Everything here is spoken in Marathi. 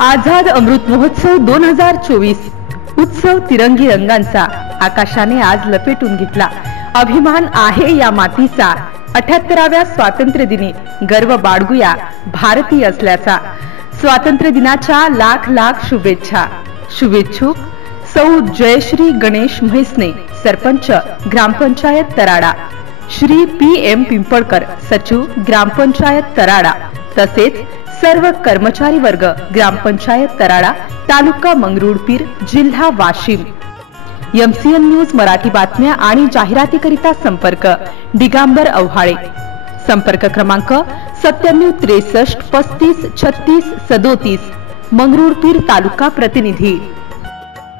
आझाद अमृत महोत्सव 2024 उत्सव तिरंगी रंगांचा आकाशाने आज लपेटून घेतला। अभिमान आहे या मातीचा। 78व्या स्वातंत्र्य दिनी गर्व बाळगूया भारतीय असल्याचा। स्वातंत्र्य दिनाच्या लाख लाख शुभेच्छा। शुभेच्छुक सौ जयश्री गणेश म्हैसने, सरपंच ग्रामपंचायत तराडा, श्री PM पिंपळकर, सचिव ग्रामपंचायत तराडा, तसेच सर्व कर्मचारी वर्ग ग्रामपंचायत तराडा, तालुका मंगरुळपीर, जिल्हा वाशिम। MCN न्यूज मराठी बातम्या आणि जाहिरातीकरिता संपर्क दिगंबर अव्हाळे। संपर्क क्रमांक 97 63 35 36 37, मंगरुळपीर तालुका प्रतिनिधी।